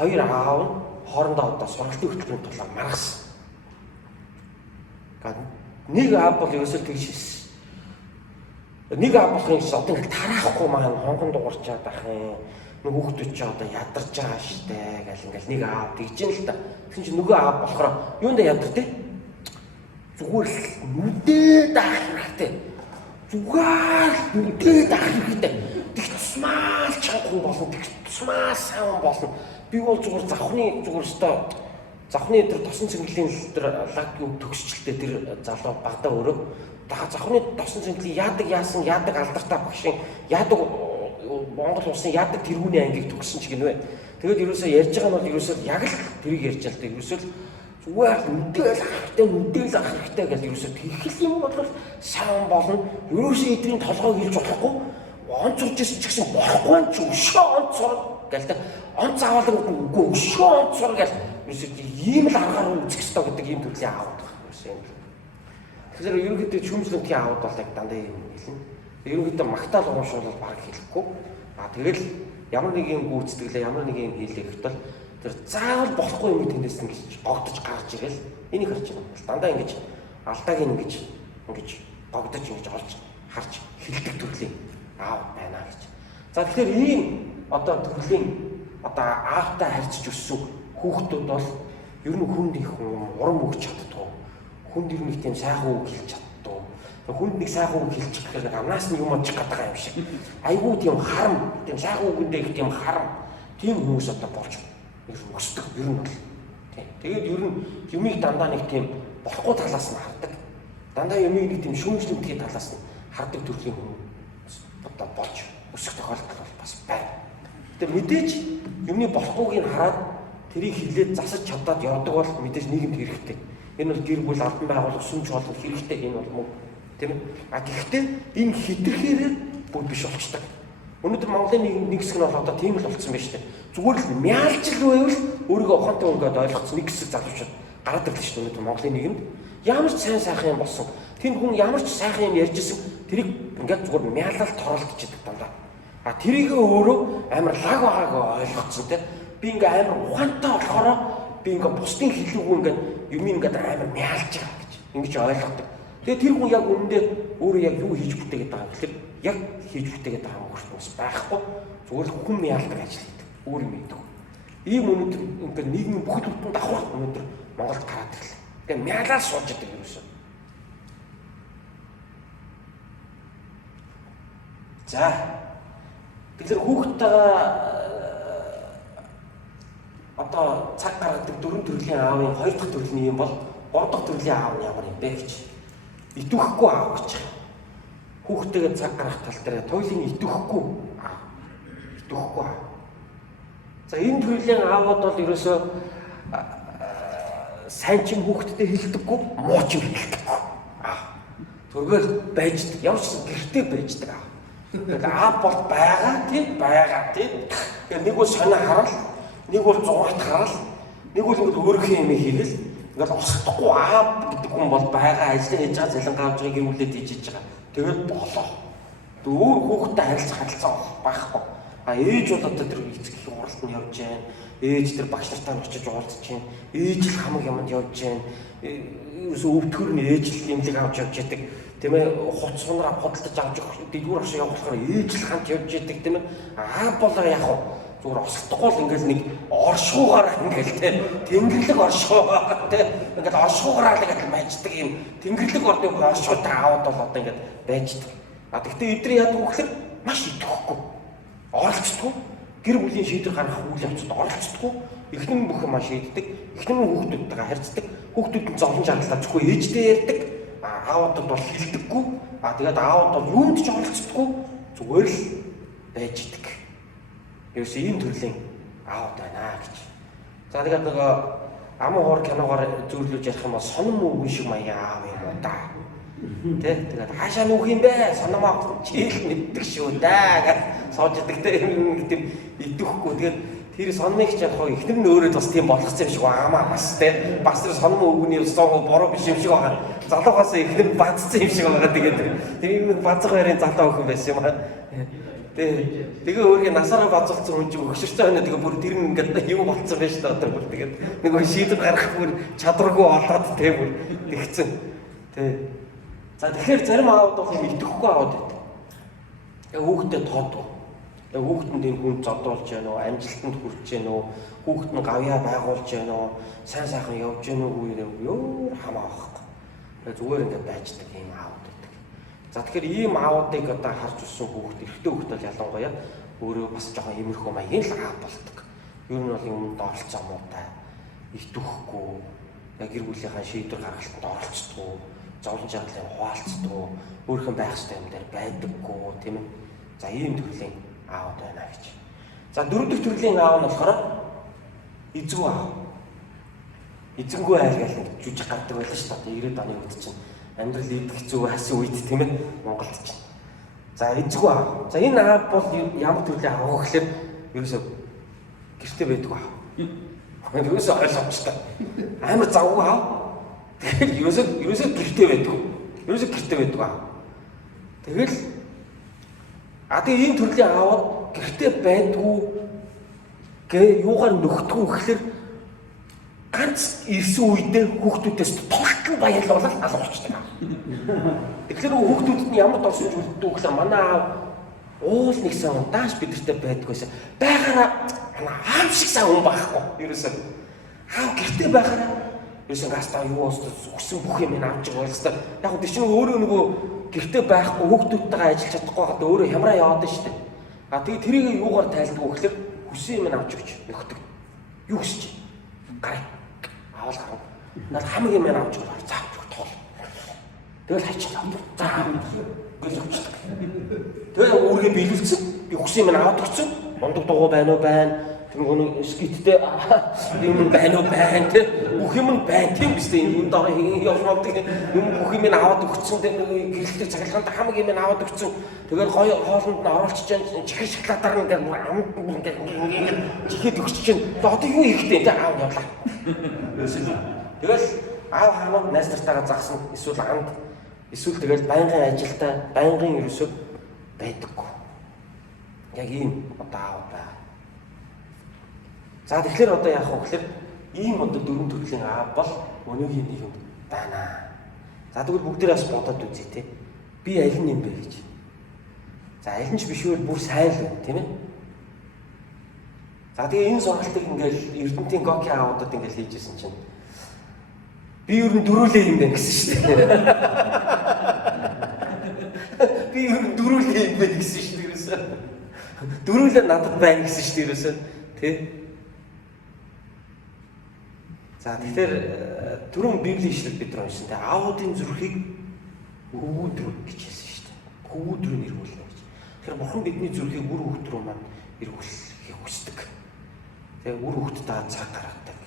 2 аав нь хоорондоо одоо сургалтын хөтөлбөрийн тулаан маргасан. Нэг аав бол ерөөсөө тэгж шийсэн. Нэг аав болохын чинь одоо ингээд тараахгүй маань хонгон дуурчаад ах юм. Нэг хүүхдүүд ч одоо ядарч байгаа штэ гэл ингээд нэг аав тэгж юм л та. Тэгсэн чинь нөгөө аав болохоор юундаа ядартай? Зүгээр л нүдээ даах хэрэгтэй. Зүгээр л нүдээ даах хэрэгтэй. Тэгтсмаа чанга болно, тэгтсмаа сайн болно. Би бол зүгээр завхны тэр тосон цэнгэлийн тэр лаг юу төгсчлээ тэр залуу багада өөрөө завхны тосон цэнгэлийн яадаг алдартай багшийн яадаг Монгол улсын яадаг тэргүүний ангийг төгссөн ч гинвэ. Тэгээд ерөөсөө ярьж байгаа нь бол ерөөсөө яг л тэрийг ярьж байгаа л да. Ерөөсөө зүгээр нүдэл ах хэрэгтэй гэж ерөөсөө тэгхэл юм бол сайн болно. Ерөөсөө эдний толгойг хэлж болохгүй. Онцорж ирсэн ч гэсэн болохгүй ч өшөө онцор гэлтэй. Онц аваад үгүй өшөө онцор гэл ерөөсөө ийм л аргаар үзэх ёстой гэдэг ийм төрлийн аавд байна ерөөсөө юм. Тэгэхээр ерөнхийдөө шүүмжлэнтийн аавд бол яг дандаа юм хэлнэ. Ерөнхийдөө магтаал урамшуул баг хэлэхгүй. Тэгэл ямар нэг юм гүйцэтгэлээ ямар нэг юм хийлэхэд бол тэр заавал болохгүй юм тэндээс ингэж гогдож гарч ирэл энийг харж байгаа. Дандаа ингэж алдааг ингэж гогдож ингэж олж харж хилдэг төрлийн аав байна гэж. За тэгэхээр ийм одоо төрлийн одоо аавтай харьцаж өссөн хүүхдүүд бол ер нь хүнд их урам өгч чаддгүй. Хүнд ер нь тийм сайхан үг хэлж чаддгүй. Хүнд нэг сайхан үг хэлчих гэхээр амнаас нь юм очих гэдэг юм шиг. Айгүй тийм харам, тийм сайхан үгэндээ их тийм харам, тийм хүмүүс одоо болж өсдөг ер нь бол. Тийм. Тэгээд ер нь юмыг дандаа нэг тийм болохгүй талаас нь хардаг. Дандаа юмыг нэг тийм шүүмжлэмтгий талаас нь хардаг төрлийн хүмүүс одоо болж өсөх тохиолдол бол бас байна. Тэгээд мэдээж юмны болохгүйг нь хараад тэрийг хилээд засаж чадаад явдаг бол мэдээж нийгэмд хэрэгтэй. Энэ бол гэр бүл албан байгууллага сүмж болох хэрэгтэй энэ бол мөн тийм ээ. Гэхдээ энэ хитрхээрээ бүр биш болчдаг. Өнөөдөр Монголын нэг хэсэг нь бол одоо тийм л болцсон байна шүү дээ. Зүгээр л мяалжл байвал өөрийгөө ухаантай өнгөд ойлгоцсон нэг хэсэг залуучууд гараад ирлээ шүү дээ өнөөдөр Монголын нийгэмд. Ямар ч сайхан юм болсон. Тэр хүн ямар ч сайхан юм ярьжсэн тэрийг ингээд зүгээр мяалал торолдож идэг дандаа. Тэрийг өөрөө амар лаг байгааг ойлгоцсон тийм. Би ингээд амар ухаантай болохоор би ингээд бусдын хэлээгүй ингээд юм ингээд амар мяалж байгаа гэж ингэж ойлгодог. Тэгээ тэр хүн яг үнэндээ өөрөө яг юу хийж бүтээгээд байгаа юм гэхээр яг хийж бүтээгээд байгаа юм хүмүүс байхгүй. Зүгээр л хүн мяалдаг ажил хийдэг. Өөр юм хийдэг. Ийм өнөөдөр ингээд нийгмийн бүх бүтэн давхар өнөөдөр Монголд гараад ирлээ. Тэгээ мяалаар сууж идэг юм шиг. За. Тэгэхээр хүүхдтэйгээ одоо цаг гаргадаг 4 төрлийн аавын 2 дахь төрлийн юм бол 3 дахь төрлийн аав нь ямар юм бэ гэж. Итвэхгүй аав гэж. Хүүхдтэйгээ цаг гаргах тал дээр туйлын итвэхгүй аав. Итвэхгүй аав. За энэ төрлийн аавууд бол ерөөсөө сайн ч юм хүүхдтэй хэлдэггүй, муу ч юм хэлдэггүй. Зүгээр байждаг. Ямар ч гэртээ байждаг аав. Тэгээд аав бол байгаа тийм. Тэгээд нэг бол сонио харал, нэг бол зугаарт харал, нэг бол ингэж өөрийнхөө юм хийгээл ингээд осдохгүй аав гэдэг хүн бол байгаа ажил хийж байгаа цалингаа авч байгаа гэрүүлээд хийж байгаа. Тэгээд болоо. Өөр хүүхдтэй харилцаа байхгүй. Ээж бол одоо тэр эцгийн уралд нь явж байна. Ээж тэр багш нартай очиж уулзж байна. Ээж л хамаг юмд явж байна. Ерөөсөө өвдгөр нь ээж л имлэг авч явж яадаг. Тийм ээ, хуц сунраа бодолдож авч дэдгүүр авшаа явах болохоор ээж л хамт явж яадаг тийм ээ. Аа болоо яг уу зүгээр осолдохгүй л ингээл нэг оршуугаар ингээл тийм тэнгэрлэг оршуугаар тийм ингээд оршуугаараа л ингээд майждаг юм тэнгэрлэг ордын оршуутай аавд бол одоо ингээд байждаг. Гэхдээ эдгээр яадаг вэ гэхээр маш идэвхгүй. Оролцдоггүй. Гэр бүлийн шийдвэр гаргах үйл явцад оролцдоггүй. Эхнэр бүхэн маш шийддэг. Эхнэр нь хүүхдүүдтэйгээ харьцдаг. Хүүхдүүд нь зовлон жаргалтай зөвхөн ээжтэй ярьдаг. Аавууд бол хэлдэггүй. Тэгээд аавууд бол юунд ч оролцдоггүй. Зүгээр л байж идэг. Ерөөсөө ийм төрлийн аавд байна гэж. За тэгээд нөгөө аман хоор киногоор зөвлөж ярих юм бол сонин мөнгөн шиг маяг аав юм уу та. Тэгээд хаашаа нүүх юм бэ? Сономоо чийл мэддэг шүү дээ гэж сууж идэг тийм идэвхгүй. Тэгээд тэр сонныг ч яг хоо ихнэр нь өөрөө бас тийм болгоцсон юм шиг байгаамаа бас тийм бас тэр сонмын үгний соо бороо биш юм шиг байгаа. Залуугаас ихнэр бадцсан юм шиг байгаа. Тэгээд тэр нэг базах байрын залуу охин байсан юм аа. Тэгээ өөрийн насаараа базуулсан хүн чинь өгшөрцөө байна. Тэгээ бүр тэр нь ингээд юу болцсон байж та одоо бүр тэгээд нэг шийдвэр гаргах бүр чадваргүй болоод тийм бүр тэгсэн. За тэгэхээр зарим аауд охин итгэхгүй аауд байдаг. Тэгээ хүүхдэд тоодгоо. Тэгээ хүүхдэнд энэ хүн зодуулж байна уу, амжилтанд хүрч байна уу, хүүхд нь гавьяа байгуулж байна уу, сайн сайхан явж байна уу юу хамаахгүй. Тэгээ зүгээр ингээд байждаг юм аауд байдаг. За тэгэхээр ийм аавуудыг одоо харж өссөн хүүхд, эрэгтэй хүүхд бол ялангуяа өөрөө бас жоохон иймэрхүү маягийн л аав болдог. Ер нь бол юмд оролцоо муутай, итгэхгүй, гэр бүлийнхаа шийдвэр гаргалтанд оролцдог, зовлон жаргалыг хуваалцдаг, өөрийнх нь байх ёстой юм дээр байдаггүй тийм ээ. За ийм төрлийн аауд байна гэж. За дөрөв дэх төрлийн аав нь болохоор эзгүй аав. Эзэнгүй айл гэх нэг жүжиг гардаг байлаа шүү дээ. 90-ад оны үед чинь амьдрал идэх хэцүү байсан үед тийм ээ Монголд чинь. За эзгүй аав. За энэ аав бол ямар төрлийн аав вэ гэхээр ерөөсөө гэртээ байдаг аав. Ерөөсөө ойлгомжтой. Амар завгүй аав. Тэгэл ерөөсөө гэртээ байдаг. Ерөөсөө гэртээ байдаг аав. Тэгэл тэгээ ийм төрлийн аавууд гэртээ байдгүй гээ юугаар нөхдгүү гэхээр ганц ирсэн үедээ хүүхдүүдээс толтон баярлуулаад алуурчдаг. Тэгэхээр хүүхдүүдэд нь ямар дорсож үлддэг гэхээр манай аав уул нэгсэн ундааш бидэртээ байдгүйсэн. Байгаараа аав шиг сайн хүн байхгүй. Ерөөсөө аав гэртээ байгаараа ерөөсөө гастаа юу өссөн бүх юм авч байгаа юм. Яг гоо тийч өөрөө нөгөө гэртээ байхгүй хүүхдүүдтэйгээ ажиллаж чадахгүй байгаад өөрөө хямраа яваад шүү дээ. А тэгээ тэрийг юугаар тайлдаг вэ гэхээр хүсэн юм авч өгч нөхдөг. Юу гэж гараа авал гарав. Наад хамаг юм авч өгч заавч өгч тоол. Тэгэл хайчих авдаг. За гэж өгчдөг. Тэгээ өөргөө биелүүлсэн. Би хүсэн юм аваад өгсөн. Мундаг дугуй байна уу байна. Тэр нэг скиттэй юм байна уу байна те. Бүх юм байна тийм биз дээ. Энэ дор явж мавдаг юм бүх юм аваад өгсөн. Гэрэлтэй цаглагаанд хамаг юм аваад өгсөн. Тэгээд гоё хоолнд нь оруулчих чинь чихэр шоколадаар ингээд чихэд өгч чинь одоо юу ихтэй те аав явлаа. Тэгэл аав хамаг найз нартайгаа загсан эсвэл анд эсвэл тэгэл байнгын ажилдаа байнгын ерөөсөө байдаггүй. Яг ийм одоо аав байна. За тэгэхээр одоо яах вэ гэхээр ийм одоо дөрвөн төрлийн аав бол өнөөгийн нийгэмд байна. За тэгвэл бүгдээрээ бас бодоод үзье те. Би аль нь юм бэ гэж. За аль нь ч биш бол бүр сайн л байна тийм ээ. За тэгээ энэ сонголтыг ингээл Эрдэнэтийн Гоки аавуудад ингээл хийжсэн чинь би ер нь дөрүүлээ юм байна гэсэн шүү дээ. Би ер нь дөрүүлээ юм байна гэсэн шүү дээ ерөөсөө. Дөрүүлээ надад байна гэсэн шүү дээ ерөөсөө тий. За тэгэхээр түрүүн Библийн ишлэл бид нар уншсан те аавуудын зүрхийг өвгүүд рүү гэж хэлсэн шүү дээ. Өвгүүд рүү нэрвүүлнэ гэж. Тэгэхээр бурхан бидний зүрхийг үр хөвгт рүү маань эргүүлэхийг хүсдэг. Тэгээ үр хөвгтдээ цаг гаргадаг.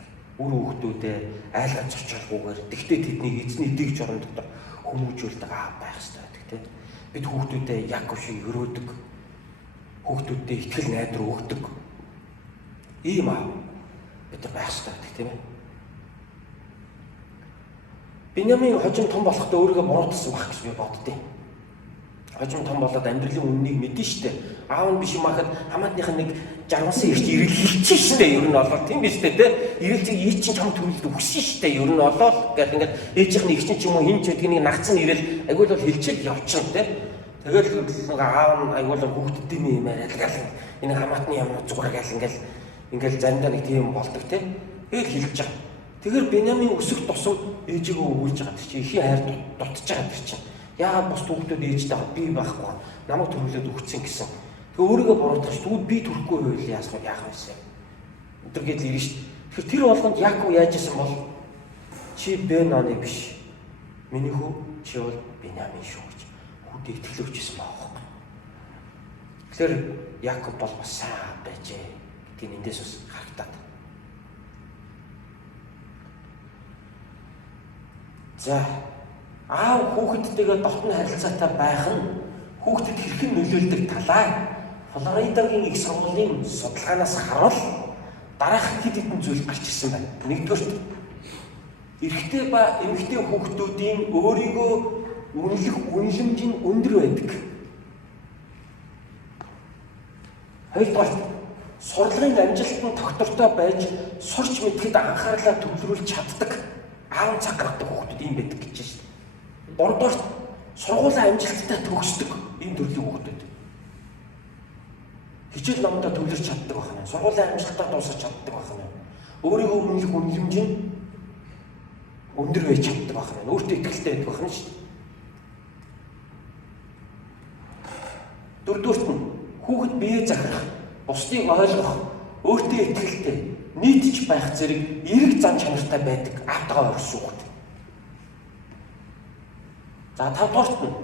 Үр хөвгтүүдээ айлгаж очиолгүйгээр тэгтээ тэднийг эзний дэг жорон дотор хүмүүжүүлдэг аав байх хэрэгтэй байдаг те. Бид хүүхдүүдэд яг шиг өрөөдөг. Хүүхдүүдэд итгэл найдар өгдөг. Ийм аав бид нар байх хэрэгтэй байдаг тийм ээ. Биньямин хожим том болохдоо өөрийгөө буруутгасан байх гэж би боддیں۔ Хожим том болоод амьдралын үннийг мэдэн штэ. Аав нь биш юм ахад хамаатных нь нэг 60-аас ирж ирэл хэлчихэн штэ. Ер нь болоо тийм биш тэ. Ирэлцэг ий чинь чам төрөлд өгсөн штэ. Ер нь болоо гэх ингээд ээжийнх нь их чинь ч юм уу хин ч гэдгийг нагцсан ирэл айгүй л хэлчихэл явчихна тэ. Тэгэл аав нь айгүй л хүүхдтэй юм яриад гал энэ хамаатны юм зуграг гал ингээл заримдаа нэг тийм болдог тэ. Тэгэл хэлж байгаа. Тэгэхээр Биньямин өсөх тусам ээжийгөө өгүүлж байгаа чинь ихийн хайр дутж байгаа чинь. Яагаад бус хүүхдүүд ээжтэйгээ би байхгүй намайг төрүүлээд өгсөн гэсэн. Тэгээ өөрийгөө буруутгах тэгвэл би төрөхгүй байл яах вэ? Өдөр гээд л ирнэ шүү. Тэгэхээр тэр болгонд Яаков яаж исэн бол чи Беноны биш. Миний хүү чи бол Биньямин шүү гэж хүүхдээ итгэлөө өгчсэн байгаа юм. Тэгэхээр Яаков бол бас сайн байжээ гэдгийг эндээс бас харагдаад. За аав хүүхэдтэйгээ дотн харилцаатай байх нь хүүхдэд хэрхэн нөлөөлдөг талаа Флоридагийн их сургуулийн судалгаанаас харуул дараах хэд хэдэн зүйл гарч ирсэн байна. Нэгдүгээр эрэгтэй ба эмэгтэй хүүхдүүдийн өөрийгөө үнэлэх үнэлэмж нь өндөр байдаг. Хоёрдугаар сурлагын амжилтанд тогтвортой байж сурч мэдхэд анхаарлаа төвлөрүүлж чаддаг 10 цаг гаргадаг хүүхдүүд юм байдаг гэж байна шүү дээ. Гуравдугаар сургуулийн амжилттай төгсдөг энэ төрлийн хүүхдүүд. Хичээл номдоо төвлөрч чаддаг байна. Сургуулийн амжилттай дуусгаж чаддаг байна. Өөрийгөө үнэлэх үнэлэмж нь өндөр байж чаддаг байна. Өөртөө итгэлтэй байдаг байна шүү дээ. Дөрөвдүгürt нь хүүхэд бие захирах, бусдыг ойлгох, өөртөө итгэлтэй, нийтж байх зэрэг эерэг зан чанартай байдаг автгаа орсон хүүхэд. За тавдугаарт нь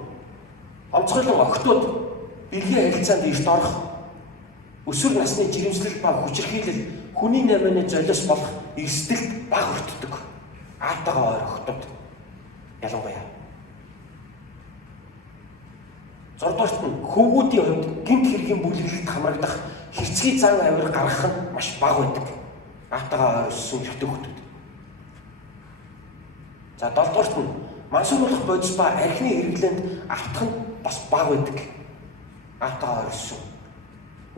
онцгойлон охтууд бэлгийн харилцаанд эрт орох, өсвөр насны жирэмслэл ба хүчирхийлэл, хүний наймааны золиос болох эрсдэлд бага өртдөг автгаа ойр охтууд ялангуяа. Зурдуурт нь хөвгүүдийн хувьд гэмт хэргийн бүлэглэлд хамрагдах хэрцгий зан авир гаргах нь маш бага байдаг. Автгаа ойрсон эрэгтэй хүүхдүүд. За долдуурт нь мансуур болох бодис ба архины хэрэглээнд автах нь бас бага байдаг. Автгаа ойрсон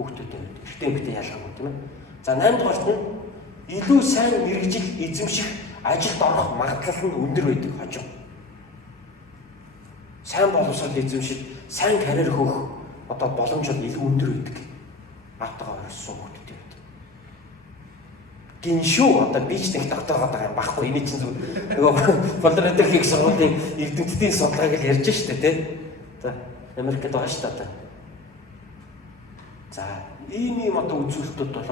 хүүхдүүдийн хувьд эрэгтэй эмэгтэй ялгаагүй тийм ээ. За 8-дугаарт нь илүү сайн мэрэгжил эзэмших ажилд орох магадлал нь өндөр байдаг хожим. Сайн боловсрол эзэмшиж, сайн карьер хөөх одоо боломжууд илүү өндөр байдаг. Автгаа орсон хүүхдүүд үед. Гиншүү одоо бич нэг тогтоогоод байгаа юм баггүй. Эний чинь нөгөө Фолдердер хийх сургуулийн эрдэмтдийн судалгааг л ярьж штэ тий. За Америкт байгаа штэ одоо. За ийм одоо үзүүлэлтүүд бол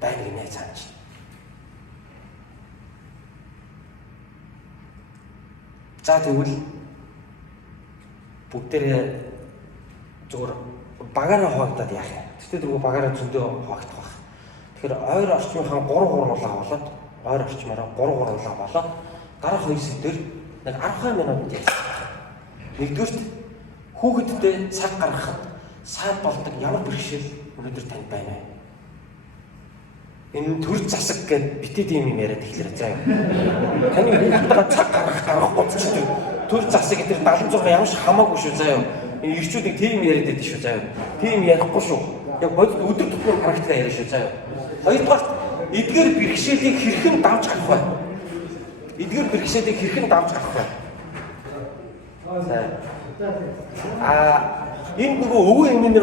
байна гинэ цааш. За тэгвэл бүгдээрээ зүгээр багаараа хуваагдаад яах юм. Тэгтээ тэргүй багаараа зөндөө хуваагдах байх. Тэгэхээр ойр орчмынхаа 3 аваад ойр орчмаараа 3 болоод дараах 2 сэдвэр нэг 10 минутанд ярьсан. Нэгдүгürt хүүхэдтэй цаг гаргахад сайн болдог ямар бэрхшээл өнөөдөр танд байна вэ? Энэ төр засаг гэд битээд юм яриад эхлэв заа юу. Таны хүүхдтэй цаг гаргахгүй ч төр засаг гэдэг 76 ямар ч хамаагүй шүү заа юу. Энэ ирчүүдийг тийм яриад байдаг шүү заа юу. Тийм ярихгүй шүү. Яг бодит өдөр тутмын практика яриа шүү заа юу. Хоёрдугаар эдгээр бэрхшээлийг хэрхэн давж гарах вэ? Эдгээр бэрхшээлийг хэрхэн давж гарах вэ? Энэ нөгөө өвөө эмээнээр